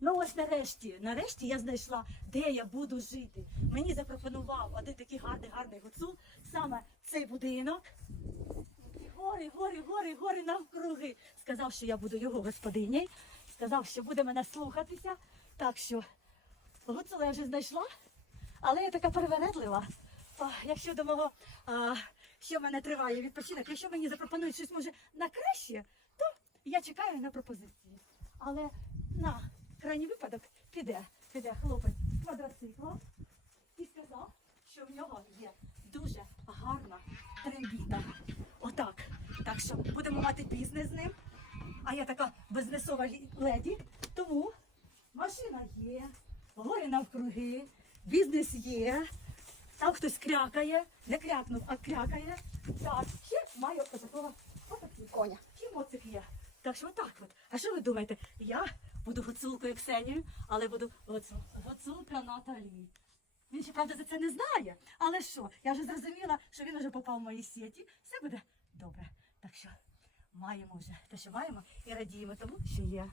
Ну ось нарешті, нарешті я знайшла, де я буду жити. Мені запропонував один такий гарний, гарний гуцул, саме цей будинок. Гори, гори, гори, гори навкруги. Сказав, що я буду його господинею. Сказав, що буде мене слухатися. Так що гуцула я вже знайшла, але я така перевередлива. Якщо до мого, а, що в мене триває відпочинок, якщо мені запропонують щось може на краще, то я чекаю на пропозиції. Але крайній випадок піде, піде хлопець квадроциклом і сказав, що в нього є дуже гарна трембіта. Отак. Так що будемо мати бізнес з ним. А я така бізнесова леді. Тому машина є, гори навкруги, бізнес є. Там хтось крякає, не крякнув, а крякає. Так, ще маю отакого коня. І моцик є. Так що отак от. А що ви думаєте? Я буду гуцулкою Ксенією, але буду гуцул, гуцулка Наталі. Він ще правда за це не знає. Але що? Я вже зрозуміла, що він вже попав в мої сіті. Все буде добре. Так що маємо вже те, що маємо, і радіємо тому, що є.